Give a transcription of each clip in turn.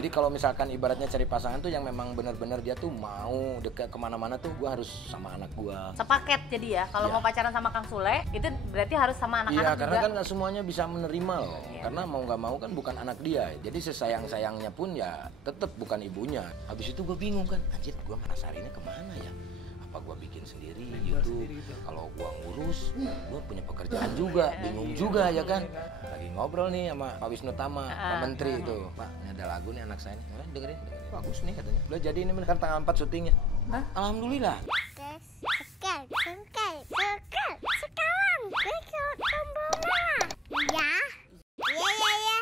Jadi kalau misalkan ibaratnya cari pasangan tuh yang memang benar-benar dia tuh mau dekat kemana-mana tuh gue harus sama anak gue. Sepaket jadi ya, kalau mau pacaran sama Kang Sule itu berarti harus sama anak-anak Iya, juga. karena kan nggak semuanya bisa menerima loh. Karena mau nggak mau kan bukan anak dia. Jadi sesayang-sayangnya pun ya tetap bukan ibunya. Habis itu gue bingung kan, anjir gue manasarinnya kemana ya? Apa gue bikin sendiri YouTube? Kalau gue ngurus, gue punya pekerjaan juga, bingung juga ya kan. Lagi ngobrol nih sama Pak Wisnu Tama, Pak Menteri itu. Pak, ini ada lagu nih anak saya nih. Dengerin, bagus nih katanya. Udah jadi ini kan tanggal 4 syutingnya. Alhamdulillah. Sekarang besok tombolnya. Ya. Ya.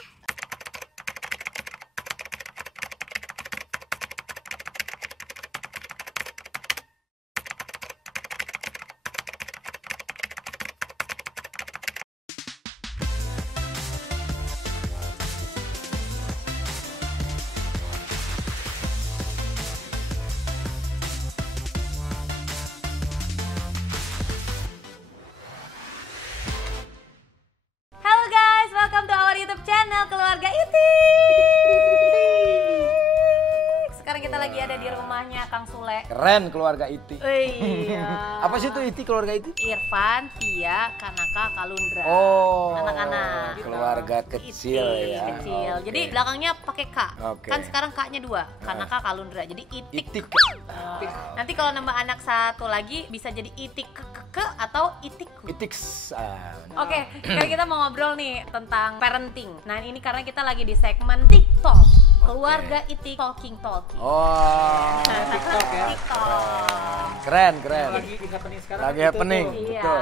Halo guys, welcome to our YouTube channel Keluarga Itik. Sekarang kita lagi ada di rumahnya Kang Sule. Keren keluarga Iti. Iya. Apa sih itu Iti, keluarga Iti? Irfan, Tia, Kanaka, Kalundra. Oh, anak-anak. keluarga kecil Itik, ya. kecil. Oke. Jadi belakangnya pakai K. Oke. Kan sekarang K-nya 2. Kanaka, Kalundra. Jadi Itik. Itik. Nanti kalau nambah anak satu lagi bisa jadi Itik ke atau Itikku. Itiks. Oke, sekarang kita mau ngobrol nih tentang parenting. Nah, ini karena kita lagi di segmen TikTok. Keluarga Itik Talking. Oh, TikTok ya. TikTok. keren. Lagi happening sekarang. Lagi itu happening. tuh. Iya. Betul.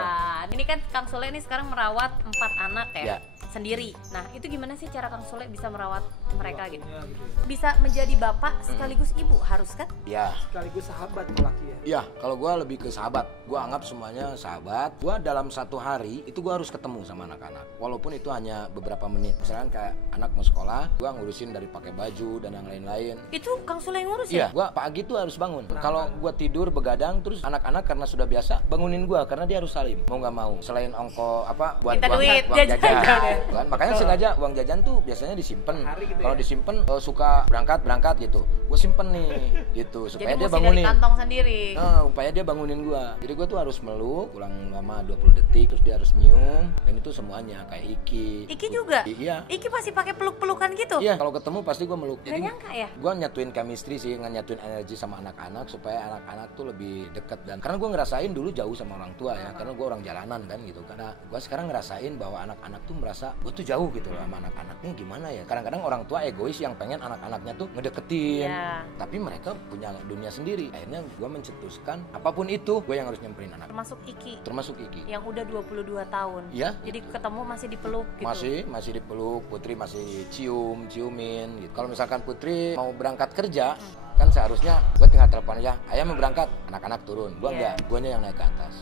Ini kan Kang Sule ini sekarang merawat 4 anak ya. Iya. Sendiri. Nah, itu gimana sih cara Kang Sule bisa merawat mereka gitu? Ya, gitu. Bisa menjadi bapak sekaligus ibu, harus kan? Ya. Sekaligus sahabat laki ya. Iya, kalau gue lebih ke sahabat. Gue anggap semuanya sahabat. Gue dalam satu hari itu gue harus ketemu sama anak-anak. Walaupun itu hanya beberapa menit. Misalkan kayak anak mau sekolah, gue ngurusin dari pakai baju dan yang lain-lain. Itu Kang Sule yang ngurus Iya, ya? gue pagi tuh harus bangun. Kalau gue tidur begadang, terus anak-anak karena sudah biasa bangunin gue karena dia harus salim. Mau nggak mau. Selain ongko apa buat Minta uang, duit, uang jajan. jajan. Kan? Makanya sengaja uang jajan tuh biasanya disimpan. Hari gitu Kalau ya? disimpan suka berangkat gitu. Gue simpen nih gitu supaya Jadi dia mesti dari bangunin. kantong sendiri. Nah, upaya dia bangunin gua. Jadi gua tuh harus meluk, ulang lama 20 detik, terus dia harus nyium, dan itu semuanya kayak Iki. Iki juga? Iya. Iki pasti pakai peluk-pelukan gitu? Iya, kalau ketemu pasti gua meluk. Gak nyangka ya? Gua nyatuin chemistry sih, nyatuin energi sama anak-anak supaya anak-anak tuh lebih dekat. Dan karena gua ngerasain dulu jauh sama orang tua ya, karena gua orang jalanan kan gitu. Karena gua sekarang ngerasain bahwa anak-anak tuh merasa gua tuh jauh gitu loh sama anak-anaknya. Gimana ya? Kadang-kadang orang tua egois yang pengen anak-anaknya tuh ngedeketin. Iya. Tapi mereka punya dunia sendiri. Akhirnya gua mencetuskan apapun itu gua yang harus nyamperin anak. Termasuk Iki Iki. yang udah 22 tahun. Iya. Jadi ketemu masih dipeluk gitu. Masih dipeluk, Putri masih ciumin gitu. Kalau misalkan Putri mau berangkat kerja, kan seharusnya gue tinggal telepon aja, ayah mau berangkat, anak-anak turun. Gue Iya. enggak, guanya yang naik ke atas.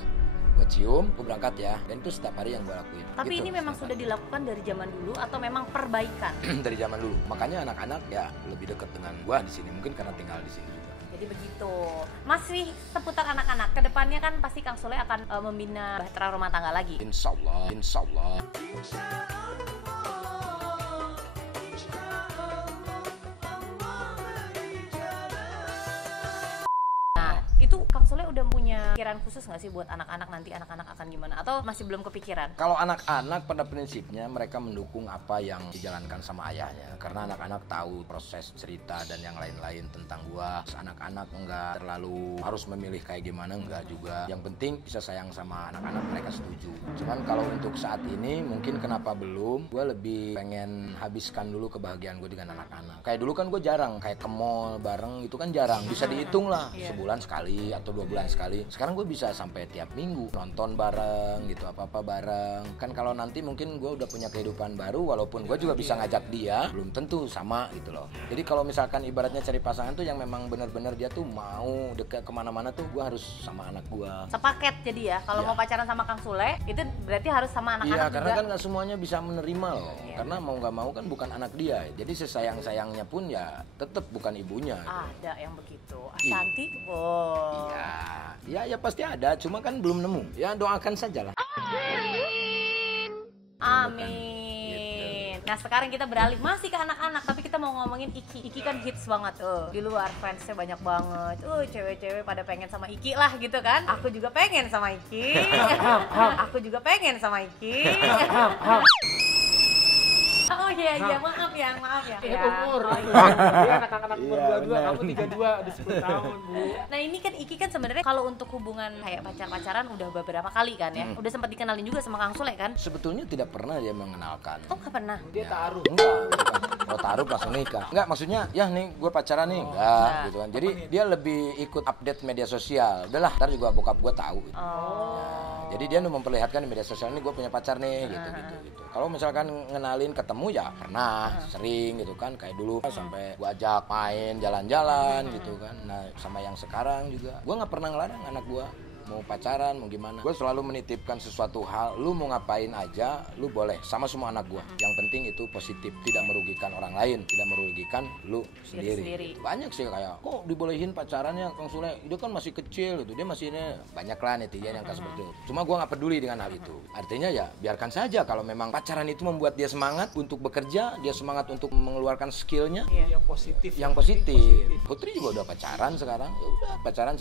Gue cium, gue berangkat ya. Dan itu setiap hari yang gue lakuin. Tapi Gitu, ini memang setiap sudah dilakukan dari zaman dulu atau memang perbaikan? hari. Dari zaman dulu. Makanya anak-anak ya lebih dekat dengan gue di sini. Mungkin karena tinggal di sini juga. Jadi begitu. Masih seputar anak-anak. Kedepannya kan pasti Kang Sule akan membina bahtera rumah tangga lagi. Insya Allah, insya Allah. Nah, itu Kang Sule udah punya pikiran khusus nggak sih buat anak-anak nanti anak-anak akan gimana? Atau masih belum kepikiran? Kalau anak-anak pada prinsipnya mereka mendukung apa yang dijalankan sama ayahnya. Karena anak-anak tahu proses cerita dan yang lain-lain tentang gua. Terus anak-anak enggak terlalu harus memilih kayak gimana, enggak juga. Yang penting bisa sayang sama anak-anak, mereka setuju. Cuman kalau untuk saat ini mungkin kenapa belum, gua lebih pengen habiskan dulu kebahagiaan gue dengan anak-anak. Kayak dulu kan gue jarang, kayak ke mall bareng itu kan jarang. Bisa dihitung lah, sebulan sekali atau 2 bulan sekali. Sekarang gue bisa sampai tiap minggu nonton bareng gitu, apa-apa bareng. Kan kalau nanti mungkin gue udah punya kehidupan baru, walaupun gue juga bisa ngajak dia, belum tentu sama gitu loh. Jadi kalau misalkan ibaratnya cari pasangan tuh yang memang benar-benar dia tuh mau dekat kemana-mana tuh gue harus sama anak gue. Sepaket jadi ya. Kalau Iya. mau pacaran sama Kang Sule itu berarti harus sama anak-anak Iya, juga. karena kan nggak semuanya bisa menerima loh. Iya. Karena mau nggak mau kan bukan anak dia. Jadi sesayang-sayangnya pun ya tetap bukan ibunya. Ada yang begitu. Iya. Cantik. Wow. Iya, ya pasti ada. Cuma kan belum nemu. Ya doakan saja lah. Amin. Nah sekarang kita beralih masih ke anak-anak, tapi kita mau ngomongin Iki. Iki kan hits banget di luar, fansnya banyak banget. Cewek-cewek pada pengen sama Iki lah gitu kan. Aku juga pengen sama Iki. Aku juga pengen sama Iki. Oh iya, maaf ya. Umur. Oh, iya. Dia anak-anak umur 22, kamu 32, udah 10 tahun, Bu. Nah ini kan Iki kan sebenarnya kalau untuk hubungan kayak pacaran udah beberapa kali kan ya. Udah sempat dikenalin juga sama Kang Sule kan? Sebetulnya tidak pernah dia mengenalkan. Oh nggak pernah? Dia taruh. Enggak, gitu kan. Kalau taruh langsung nikah. Enggak, maksudnya ya nih gue pacaran nih, enggak gitu kan. Jadi dia lebih ikut update media sosial. Udahlah, ntar juga bokap gue tahu. Gitu. Nah, jadi dia memperlihatkan di media sosial ini gue punya pacar nih, gitu. Kalau misalkan ngenalin ketemu ya pernah, sering gitu kan. Kayak dulu sampai gue ajak main jalan-jalan gitu kan. Nah sama yang sekarang juga, gue nggak pernah ngelarang anak gue mau pacaran, mau gimana. Gue selalu menitipkan sesuatu hal, lu mau ngapain aja, lu boleh, sama semua anak gue. Yang penting itu positif, tidak merugikan orang lain, tidak merugikan lu sendiri. Banyak sih kayak, kok dibolehin pacarannya Kang Sule, dia kan masih kecil gitu, dia masih ini. Banyak lah netizen yang kayak seperti itu. Cuma gue gak peduli dengan hal itu. Artinya ya biarkan saja, kalau memang pacaran itu membuat dia semangat untuk bekerja, dia semangat untuk mengeluarkan skillnya, Yang positif. yang positif. Putri juga udah pacaran sekarang, ya udah pacaran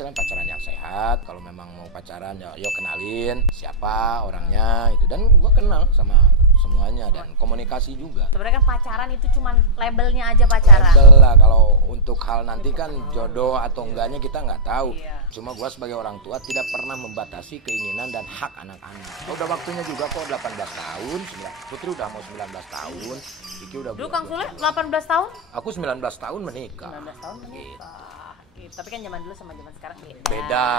yang sehat. Kalau memang mau pacaran ya yuk kenalin siapa orangnya itu, dan gua kenal sama semuanya dan komunikasi juga. Sebenarnya kan pacaran itu cuman labelnya aja pacaran. Label lah, kalau untuk hal nanti kan jodoh atau enggaknya kita nggak tahu. Cuma gua sebagai orang tua tidak pernah membatasi keinginan dan hak anak-anak. Udah waktunya juga kok, 18 tahun, Putri udah mau 19 tahun, Iki udah. Dulu Kang Sule 18 tahun? Aku 19 tahun menikah. 19 tahun menikah. Gitu. Tapi kan zaman dulu sama zaman sekarang beda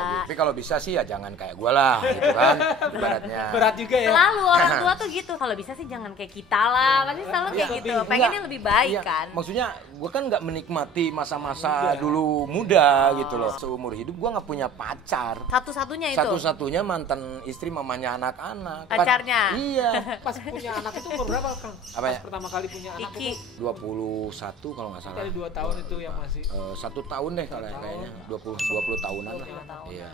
gitu. Tapi kalau bisa sih ya jangan kayak gue lah gitu kan, ibaratnya. Berat juga ya. Selalu orang tua tuh gitu. Kalau bisa sih jangan kayak kita lah. Pasti selalu kayak gitu. Pengennya lebih baik kan. Maksudnya gue kan nggak menikmati masa-masa dulu muda gitu loh. Seumur hidup gue nggak punya pacar. Satu-satunya itu. Satu-satunya mantan istri mamanya anak-anak. Pacarnya. Iya. Pas punya anak itu umur berapa, Kang? Apa ya? Pas pertama kali punya anak Iki. itu 21 kalau nggak salah. dari 2 tahun itu yang masih 1 tahun deh kayaknya. 20 tahunan lah. Iya.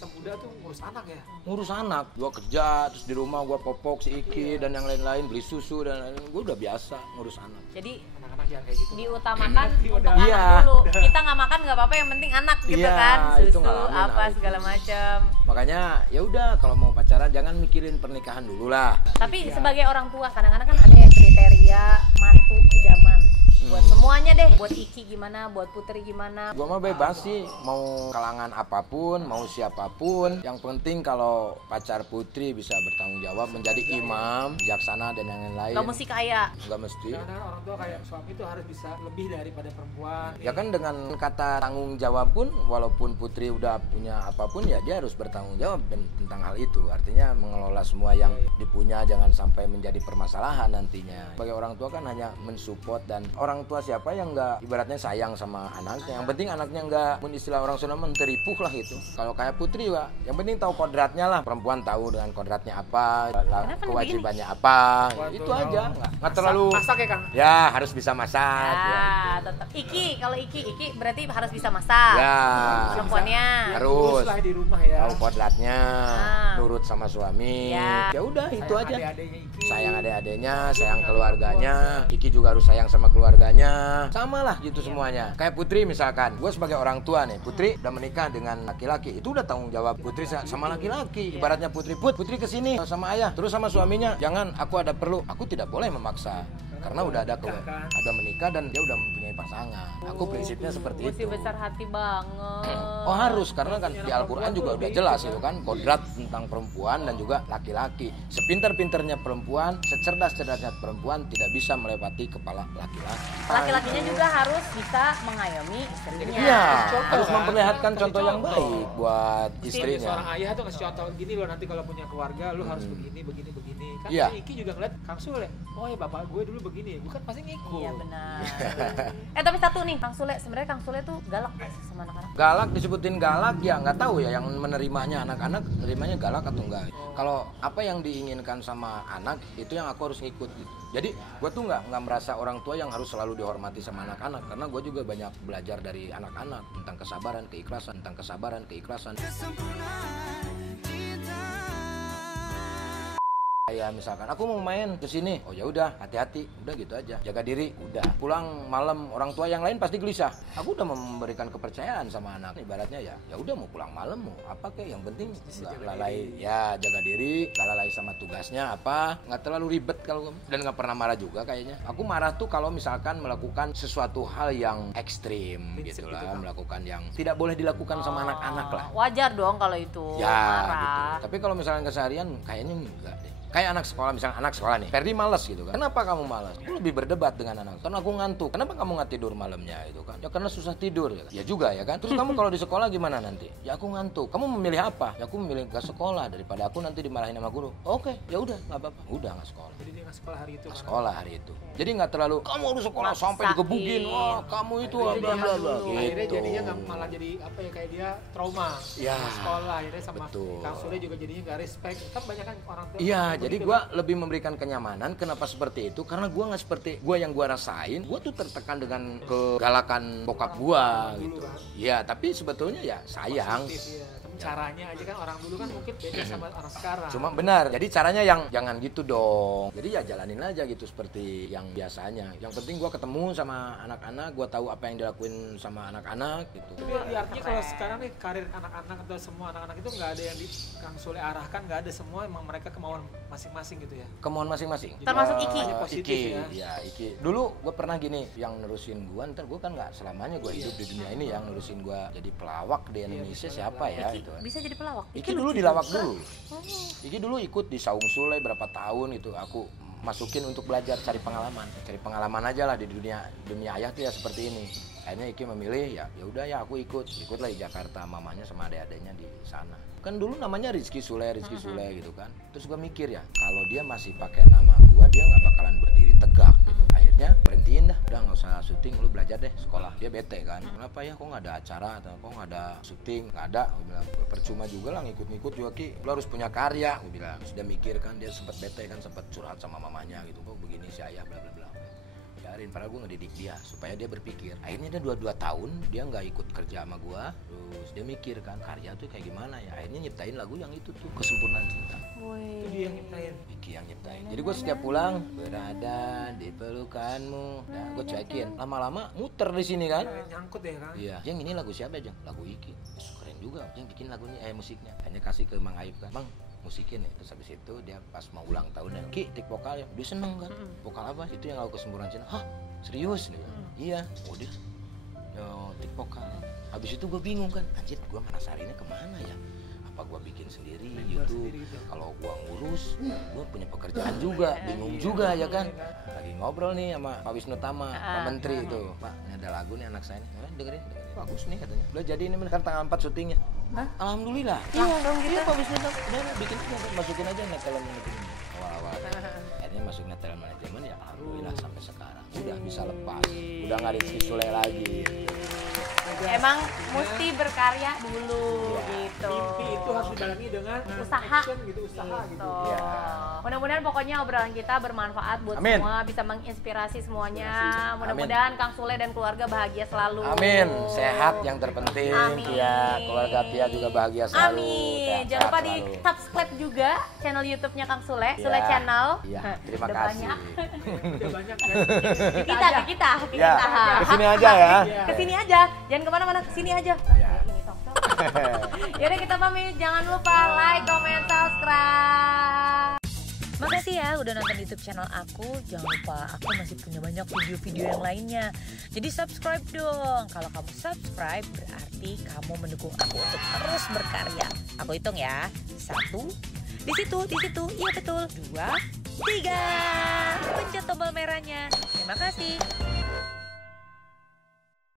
masa muda tuh ngurus anak ya. Ngurus anak, gua kerja, terus di rumah gua popok si Iki dan yang lain-lain, beli susu dan lain-lain. Gua udah biasa ngurus anak. Jadi Anak-anak jangan kayak gitu. diutamakan untuk Iya. anak dulu. Kita nggak makan nggak apa-apa, yang penting anak gitu Iya, kan. itu Susu ngalamin apa hal itu. segala macam. Makanya ya udah kalau mau pacaran jangan mikirin pernikahan dulu lah. Tapi sebagai orang tua kadang-kadang kan ada yang kriteria mantu idaman. Buat semuanya deh, buat Iki gimana, buat Putri gimana. Gua mah bebas sih, mau kalangan apapun, mau siapapun. Yang penting kalau pacar Putri bisa bertanggung jawab, menjadi imam, bijaksana dan yang lain. Gak mesti kaya. Nggak mesti. Kadang-kadang orang tua kayak suami itu harus bisa lebih daripada perempuan. Ya kan dengan kata tanggung jawab pun, walaupun Putri udah punya apapun ya dia harus bertanggung jawab tentang hal itu. Artinya mengelola semua yang dipunya, jangan sampai menjadi permasalahan nantinya. Sebagai orang tua kan hanya mensupport, dan orang tua siapa yang nggak ibaratnya sayang sama anaknya. Yang penting anaknya nggak, pun istilah orang Sunda menteripuh lah gitu. Kalau kayak Putri juga, yang penting tahu kodratnya lah. Perempuan tahu dengan kodratnya apa, kewajibannya apa, itu aja. Nggak terlalu. Masak ya, Kang? Ya harus bisa masak. Ya, tetap. Iki, kalau Iki berarti harus bisa masak. Ya. Perempuannya. Harus lah di rumah ya. tahu kodratnya, Ah. nurut sama suami. Ya. Ya udah itu Sayang aja. adik-adiknya Iki. Sayang adik-adiknya, sayang keluarganya. Iki juga harus sayang sama keluarganya. Sama lah gitu semuanya. Kayak Putri misalkan, gue sebagai orang tua nih, Putri udah menikah dengan laki-laki, itu udah tanggung jawab Putri sama laki-laki. Ibaratnya Putri kesini sama ayah, terus sama suaminya, jangan aku ada perlu, aku tidak boleh memaksa. Karena udah ada menikah dan dia udah mempunyai pasangan. Aku prinsipnya seperti Mesti itu. besar hati banget. Oh harus, karena kan di Al-Quran juga udah jelas itu kan, kodrat tentang perempuan dan juga laki-laki. Sepintar-pintarnya perempuan, secerdas-cerdasnya perempuan tidak bisa melewati kepala laki-laki. Laki-lakinya juga harus bisa mengayomi istrinya. Iya, Contoh harus kan? memperlihatkan Kasih contoh yang contoh. baik buat Seorang istrinya. ayah tuh kasih contoh gini loh, nanti kalau punya keluarga lu harus begini. Kan Iya. si Iki juga ngeliat Kang Sule, oh ya bapak gue dulu begini, bukan pasti ngikut. Iya benar. Tapi satu nih, Kang Sule, sebenarnya Kang Sule tuh galak gak sih sama anak-anak? Galak disebutin galak ya nggak tahu ya, yang menerimanya anak-anak menerimanya galak atau enggak. Kalau apa yang diinginkan sama anak itu yang aku harus ngikut gitu. Jadi gue tuh nggak merasa orang tua yang harus selalu dihormati sama anak-anak, karena gue juga banyak belajar dari anak-anak tentang kesabaran, keikhlasan. Kayak misalkan aku mau main ke sini, oh ya udah hati-hati, udah gitu aja, jaga diri, udah. Pulang malam orang tua yang lain pasti gelisah. Aku udah memberikan kepercayaan sama anak. Ibaratnya ya udah mau pulang malam mau apa kek, yang penting nggak lalai, ya jaga diri, nggak lalai sama tugasnya apa, nggak terlalu ribet kalau, dan nggak pernah marah juga kayaknya. Aku marah tuh kalau misalkan melakukan sesuatu hal yang ekstrim gitu lah, melakukan yang tidak boleh dilakukan sama anak-anak lah. Wajar dong kalau itu Ya marah. gitu. Tapi kalau misalnya keseharian kayaknya enggak deh. Kayak anak sekolah, misalnya anak sekolah nih, Ferdi malas gitu kan. Kenapa kamu malas? Aku lebih berdebat dengan anak. Karena aku ngantuk. Kenapa kamu nggak tidur malamnya itu kan? Ya karena susah tidur ya. Ya juga ya kan. Terus kamu kalau di sekolah gimana nanti? Ya aku ngantuk. Kamu memilih apa? Ya aku memilih nggak sekolah daripada aku nanti dimarahin sama guru. Oke, ya udah nggak apa-apa. Udah nggak sekolah. Jadi dia nggak sekolah hari itu. Nggak sekolah hari itu. Jadi nggak terlalu kamu harus sekolah sampai Maksain. digebukin. Wah kamu itu bla bla bla Akhirnya gitu. jadinya nggak, malah jadi apa ya, kayak dia trauma Ya, sama sekolah. Akhirnya sama betul. Kang Sule juga jadinya nggak respect. Kan banyak kan orang tua. Iya, begitu jadi kan. gue lebih memberikan kenyamanan. Kenapa seperti itu? Karena gue nggak seperti gue yang gue rasain. Gue tuh tertekan dengan kegalakan bokap gue gitu. Iya, tapi sebetulnya ya sayang. Positif, ya. Tapi caranya aja kan orang dulu kan mungkin beda sama orang sekarang. Cuma benar. Jadi caranya yang jangan gitu dong. Jadi ya jalanin aja gitu seperti yang biasanya. Yang penting gue ketemu sama anak-anak, gue tahu apa yang dilakuin sama anak-anak gitu. Tapi artinya kalau sekarang nih karir anak-anak atau semua anak-anak itu nggak ada yang di Kang Sule arahkan, nggak ada, semua emang mereka kemauan masing-masing gitu ya. Kemauan masing-masing. Termasuk Iki. Positif Iki, ya. ya Iki. Dulu gue pernah gini, yang nerusin gue, ntar gue kan nggak selamanya gue hidup di dunia ini, yang nerusin gue jadi pelawak di Indonesia siapa ya gitu. Bisa jadi pelawak. Iki dulu dilawak dulu. Iki dulu ikut di Saung Sule berapa tahun itu, aku masukin untuk belajar cari pengalaman aja lah di dunia ayah tuh ya seperti ini. Akhirnya Iki memilih ya udah ya aku ikutlah di Jakarta, mamanya sama adik-adiknya di sana. Kan dulu namanya Rizky Sule gitu kan. Terus gue mikir ya kalau dia masih pakai nama gue dia nggak bakalan berdiri tegak. Gitu. Akhirnya berhentiin dah, udah nggak usah syuting, lu belajar deh sekolah. Dia bete kan, kenapa ya kok nggak ada acara atau kok nggak ada syuting? Nggak ada, gue bilang percuma juga lah ngikut-ngikut juga Ki, lu harus punya karya, gue bilang. Sudah mikir kan, dia sempat bete kan, sempat curhat sama mamanya gitu, kok begini si ayah bla bla bla. Biarin, padahal gue ngedidik dia supaya dia berpikir. Akhirnya dia 2 tahun dia nggak ikut kerja sama gue, terus dia mikir kan karya tuh kayak gimana ya. Akhirnya nyiptain lagu yang itu tuh, Kesempurnaan Cinta. Itu dia yang nyiptain. Iki yang nyiptain. Jadi gue setiap pulang berada di pelukanmu. Nah, gue cekin. Lama-lama muter di sini kan. Nyangkut ya kan. Iya. Jeng ini lagu siapa Jeng? Lagu Iki. Keren juga. Jeng bikin lagunya, musiknya. Hanya kasih ke Mang Aib kan. Bang, musikin nih. Terus habis itu dia pas mau ulang tahun Ki, tik vokal ya. Dia seneng kan. Vokal apa? Itu yang lagu Kesempurnaan Cinta. Hah? Serius nih? Iya. Oh dia. Yo, tik vokal. Habis itu gue bingung kan. Anjir, gue penasarannya kemana ya? Apa gue bikin sendiri YouTube? Kalau gue ngurus, gue punya pekerjaan juga, bingung juga ya kan. Lagi ngobrol nih sama Pak Wisnu Tama, Pak Menteri itu. Pak, ini ada lagu nih anak saya nih, dengerin. Bagus nih katanya. Udah jadi ini kan tanggal 4 syutingnya. Alhamdulillah. Iya dong gitu. Iya Pak Wisnu Tama, udah bikin aja, masukin aja netelan manajemen. Awal-awal. Akhirnya masuk netelan manajemen ya alhamdulillah sampai sekarang. Udah bisa lepas, udah nggak Rizky Sule lagi. Emang mesti berkarya dulu gitu. Mimpi itu harus dibarengi dengan Usaha. action gitu, usaha gitu. Gitu. Mudah-mudahan pokoknya obrolan kita bermanfaat buat Amin. semua, bisa menginspirasi semuanya. Mudah-mudahan Kang Sule dan keluarga bahagia selalu. Amin, sehat yang terpenting. Amin. Tia, keluarga Tia juga bahagia selalu. Amin. Sehat Jangan lupa di selalu. subscribe juga channel YouTube-nya Kang Sule, Ya. Sule Channel. Iya, terima Udah kasih. banyak. Udah banyak guys. kita. Ya, kesini aja ya. Kesini aja, jangan kemana-mana, kesini aja. Ya. Ini sok-sok. Yaudah kita pamit, jangan lupa like, comment, subscribe. Makasih ya udah nonton YouTube channel aku. Jangan lupa aku masih punya banyak video-video yang lainnya. Jadi subscribe dong. Kalau kamu subscribe berarti kamu mendukung aku untuk terus berkarya. Aku hitung ya. 1, di situ, iya betul. 2, 3. Pencet tombol merahnya. Terima kasih.